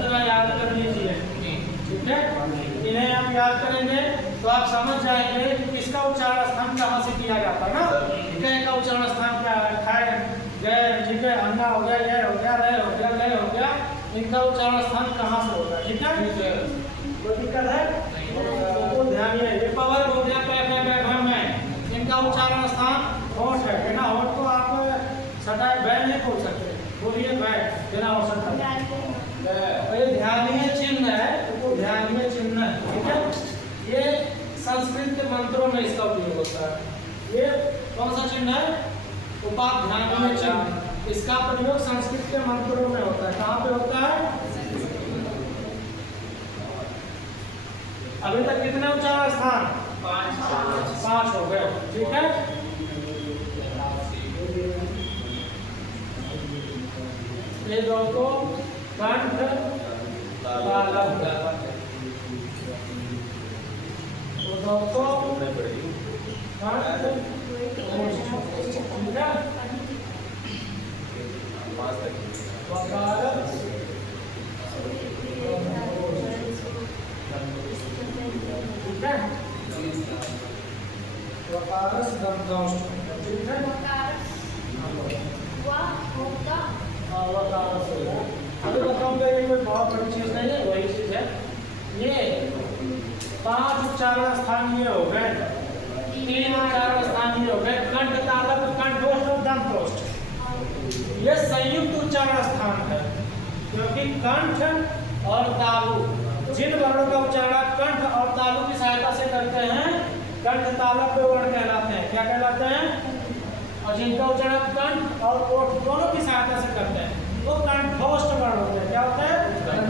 तरह याद कर लीजिए, ठीक है। इन्हें हम याद करेंगे तो आप समझ जाएंगे कि किसका उच्चारण स्थान कहाँ से किया जाता है ना। क का उच्चारण स्थान क्या है, खाए गए, ठीक है, अन्ना हो गया, ये हो गया, रहे हो गया, लय हो गया, इनका उच्चारण स्थान कहाँ से होता है, ठीक है। कोई दिक्कत है तो ध्यान ये पवर हो गया, पे में इनका उच्चारण स्थान होठ है, बिना होठ को आप सटाए बै नहीं बोल सकते, बोलिए बै बिना होठ सटाए। ये ध्यानीय चिन्ह है, तो ध्यानीय चिन्ह है, ठीक है। ये संस्कृत के मंत्रों में इसका उपयोग होता है। ये कौन सा चिन्ह है, उपाध्यानीय चिन्ह। इसका प्रयोग संस्कृत के मंत्रों में होता है। कहाँ पे होता है? अभी तक कितने उच्चारण स्थान? 5 हो गए, ठीक है। ये दो को कंठ तालव्य, दो को कंठ, ठीक है। वकारस ठीक है, वकारस दंतौष्ठ, ठीक है। अभी बताऊंगा, ये कोई बहुत बड़ी चीज नहीं है, वही चीज है। ये 5 उच्चारण स्थान ये हो गए, 3 उच्चारण स्थान ये हो गए, कंठ तालव्य, कंठोष्ठ और दंतोष्ठ। ये संयुक्त उच्चारण स्थान है, क्योंकि कंठ और तालु, जिन वर्णों का उच्चारण कंठ और तालु की सहायता से करते हैं, कंठ तालव्य वर्ण कहलाते हैं। क्या कहलाते हैं? और जिनका उच्चारण कंठ और ओठ दोनों की सहायता से करते हैं, वो कंठोष्ठ वर्ण होते हैं। क्या होते हैं? कंठ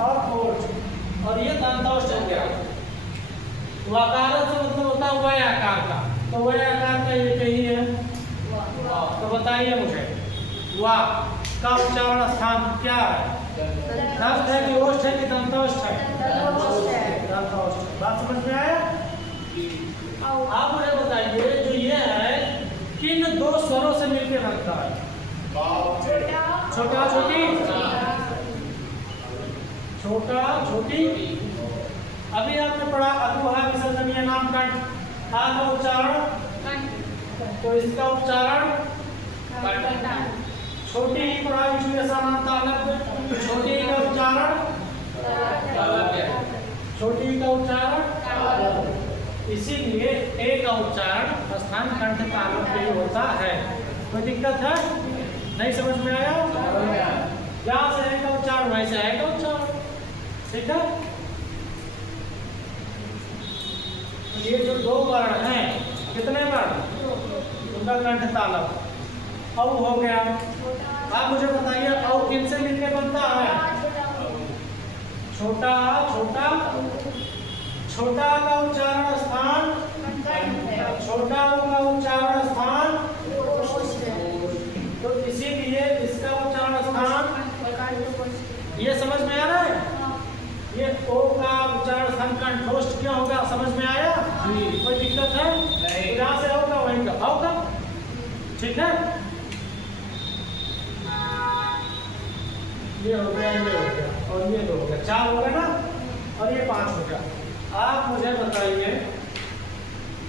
और ओठ। और ये दंतोष्ठ हो गया। वकार से मतलब होता है वय आकार का, तो वय आकार का ये कही है, तो बताइए मुझे, वा का उच्चारण स्थान क्या है? दंत है कि ओष्ठ है कि दंतोष्ठ है? दंतोष्ठ। बात समझ में आया? आप मुझे बताइए, जो ये है किन 2 स्वरों से मिलकर बनता है? छोटा छोटी, छोटा छोटी। अभी आपने पढ़ा अदुहा विसर्जनीय नाम कंठ, आ का उच्चारण, तो इसका उच्चारण छोटी ही पढ़ा, इसमें समान तालव्य, छोटी का उच्चारण, छोटी का उच्चारण। इसीलिए ए का उच्चारण स्थान कंठ तालव्य होता है। कोई दिक्कत है? नहीं समझ में आया? जहाँ से ए का उच्चारण वैसे ए का उच्चारण, ठीक है। ये जो 2 वर्ण हैं, कितने वर्ण? उनका कंठ तालव्य। अब हो गया। आप मुझे बताइए, और किन से मिलके बनता है? छोटा छोटा, छोटा का उच्चारण स्थान, छोटा का उच्चारण स्थान, तो इसीलिए इसका उच्चारण स्थान, ये समझ में आ रहा है? ये ओ का उच्चारण स्थान कंठोष्ठ क्यों होगा? समझ में आया? कोई दिक्कत है? जहाँ से होगा वहीं का होगा, ठीक है। ये हो गया, ये हो गया, और ये 2 हो गया, 4 हो गया ना, और ये 5 हो गया। आप मुझे बताइए,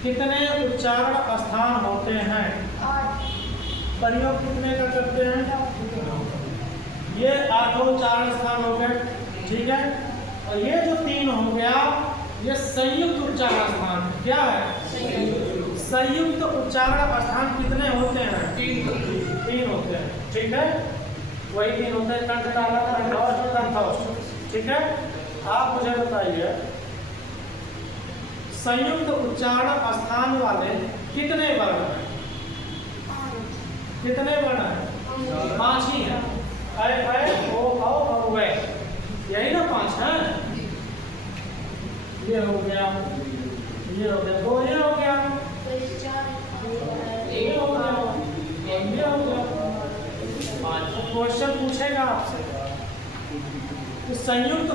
कितने उच्चारण स्थान होते हैं? प्रयोग कितने का करते हैं? ये 8 उच्चारण स्थान हो गए, ठीक है। और ये जो 3 हो गया, ये संयुक्त उच्चारण स्थान। क्या है? संयुक्त उच्चारण स्थान कितने होते हैं? 3 होते हैं, ठीक है। वही 3 होते हैं, कंठ तालव्य, कंठोष्ठ और दंतोष्ठ, ठीक है। आप मुझे बताइए, संयुक्त उच्चारण स्थान वाले कितने वर्ण हैं? कितने वर्ण हैं? 5 ही हैं। ऐ, ओ, औ और वै, यही ना 5 हैं। ये हो गया, ये हो गया, 2 ये हो गया, ये हो गया, ये हो गया। क्वेश्चन पूछेगा आपसे, संयुक्त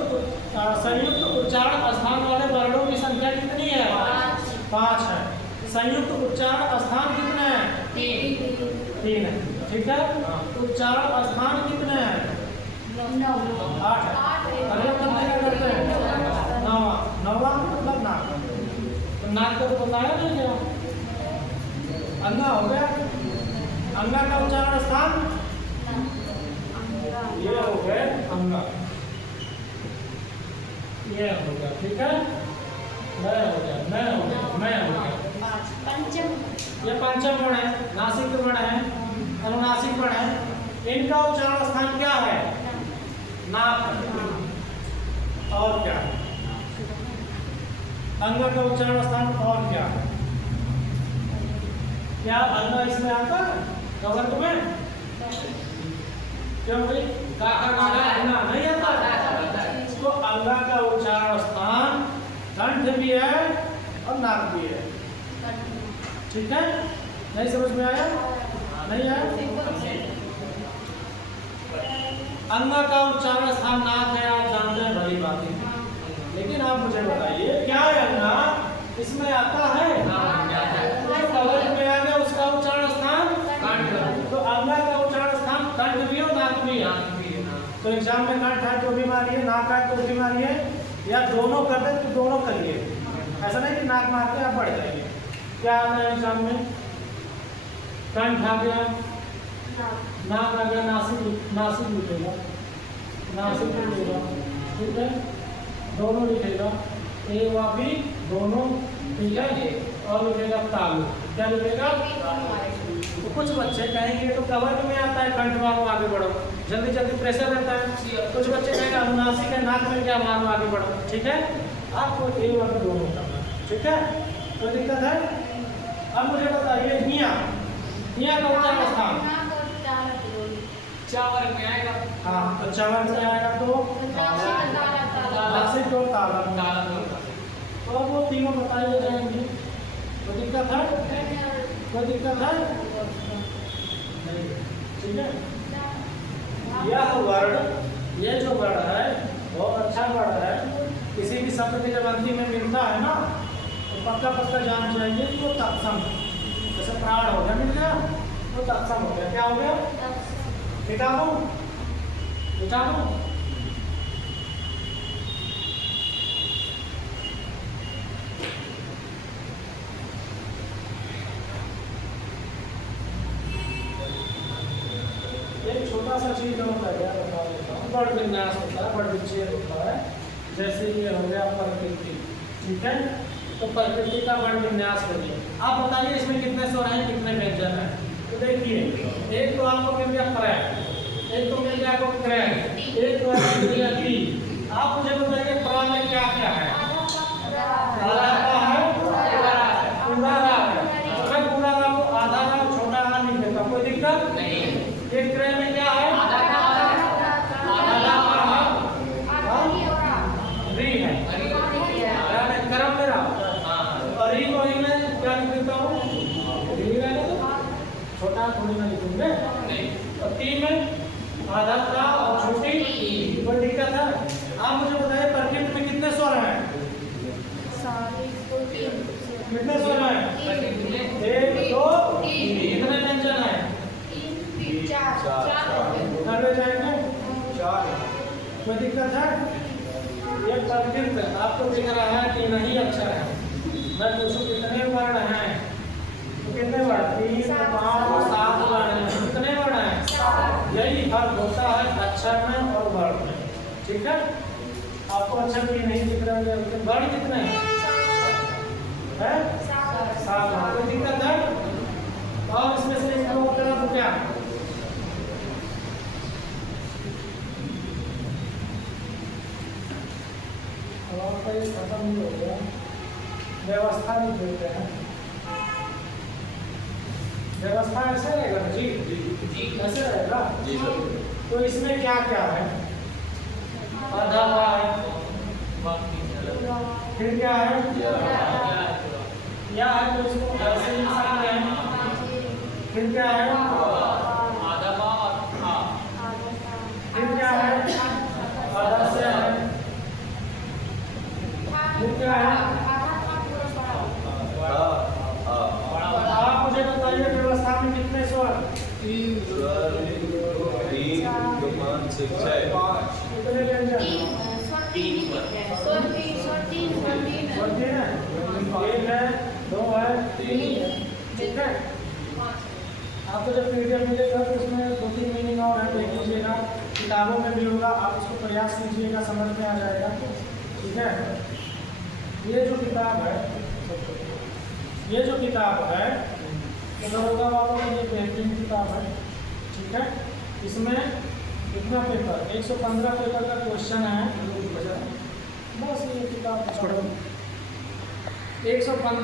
उच्चारण स्थान वाले वर्णों की संख्या कितनी है? 5 है। संयुक्त उच्चारण स्थान कितने हैं? 3 है, ठीक है। उच्चारण स्थान कितने हैं? 8 है। आपको तो बताया नहीं क्या? अंगा हो गया। अंगा का उच्चारण स्थान ये हो गया अंगा, ये हो गया, ठीक है। मैं हो गया, मैं हो गया, मैं हो गया। ये पंचम वर्ण है, नासिक वर्ण है, अनुनासिक वर्ण है। इनका उच्चारण स्थान क्या है? नाक। और क्या? अंग का उच्चारण स्थान और क्या है? क्या अंग इसमें आता है वर्ग में? क्यों भाई? नहीं आता। तो अंग का उच्चारण स्थान कंठ भी है और नाक भी है, ठीक है। नहीं समझ में आया? नहीं आया? अंग का उच्चारण स्थान नाक है, आप जानते हैं, भली बात है। लेकिन आप मुझे बताइए क्या है अंगा इसमें आता है? कवच में आ गया, उसका उच्चारण स्थान कंठ। तो अंगा का उच्चारण स्थान कंठ भी और नाक भी है। तो एग्जाम में कंठ है तो भी मारिए, नाक है तो भी मारिए, या दोनों कर दे तो दोनों करिए। ऐसा नहीं कि नाक मार के आप बढ़ जाएंगे। क्या आता है एग्जाम में? कंठ आ गया, नाक आ गया, नासिक लिखेगा, नासिक लिखेगा, ठीक है। दोनों लिखेगा, ए व बी दोनों, ठीक है। और लिखेगा तालु, क्या लिखेगा? तो कुछ बच्चे कहेंगे तो कवर में आता है कंठ मारो आगे बढ़ो, जल्दी जल्दी प्रेशर रहता है। कुछ बच्चे कहेंगे अनुनासिक है, नाक में क्या मारो आगे बढ़ो, ठीक है। आपको ए व बी दोनों करना, ठीक है। कोई दिक्कत है? अब मुझे बताइए हिया, हिया का उच्चारण स्थान चावर में आएगा। हाँ, तो चावर में आएगा तो नासिक और तालु। तो अब वो तीनों बताए जाएंगे। कोई दिक्कत है? कोई दिक्कत है? नहीं, ठीक है। यह वर्ण, ये जो वर्ण है बहुत अच्छा वर्ण है। किसी भी शब्द के जब अंतिम में मिलता है ना तो पक्का पक्का जान चाहिए कि वो तत्सम है। जैसे प्राण हो गया, मिल गया वो तत्सम हो गया। क्या हो गया? किताबों किताबों एक छोटा सा चीज होता है, बता देता हूँ। बड़ विन्यास होता है, बड़ विच्छेद होता है। जैसे ये हो गया प्रकृति, ठीक है। तो प्रकृति का बड़ विन्यास करिए। आप बताइए इसमें कितने स्वर हैं, कितने व्यंजन हैं? तो देखिए, एक तो आपको मिल गया प्र, एक तो मिल गया आपको क्र, एक तो आपको मिल गया ती। आप मुझे बताइए प्र में क्या क्या है? आधा है, पूरा रा है। मैं पूरा रा को आधा रा छोटा रा नहीं देता, कोई दिक्कत नहीं। एक क्र में क्या है? आधा रा री है, कर्म में रा। और री को ही मैं क्या लिख देता हूँ? री रहेगा तो छोटा थोड़ी ना लिखूंगे। और ती में आधा रा और छोटी, कोई दिक्कत है? आप मुझे बताइए प्रकृति में कितने स्वर हैं? कितने स्वर हैं? 1 2 3। कितने व्यंजन हैं? 4 ले जाएंगे 4। कोई दिक्कत है? ये प्रकृति आपको दिख रहा है कि नहीं अक्षर है? मैं पूछूं कितने वर्ण हैं? तो कितने वर्ण? 3 5 7 वर्ण हैं। कितने वर्ण हैं? यही फर्क होता है अक्षर में और वर्ण में, ठीक है। आपको अक्षर भी नहीं दिख रहे हैं, वर्ण कितने हैं? 7। कोई दिक्कत है? और इसमें से एक दो करा तो क्या? और ये खत्म नहीं हो गया, व्यवस्था नहीं देते हैं। व्यवस्था ऐसे रहेगा जी? कैसे रहेगा? तो इसमें क्या क्या है? आधा है, फिर क्या है? या है तो इसको ऐसे लिख सकते हैं। फिर क्या है? आधा बा और आ। फिर क्या है? आधा से है। फिर क्या है? आप मुझे बताइए व्यवस्था में कितने स्वर? 3 2 5 6 7 कितने व्यंजन? 3 स्वर 3 है। एक है 2 है, 3 है, ठीक है। आपको जब पीडीएफ मिलेगा तो उसमें 2-3 मीनिंग और है, देख लीजिएगा, किताबों में भी होगा, आप उसको प्रयास कीजिएगा, समझ में आ जाएगा, ठीक है। ये जो किताब है, ये दरोगा वालों की ये बेहतरीन किताब है, ठीक है। इसमें कितना पेपर, 115 पेपर का क्वेश्चन है, बस ये किताब 115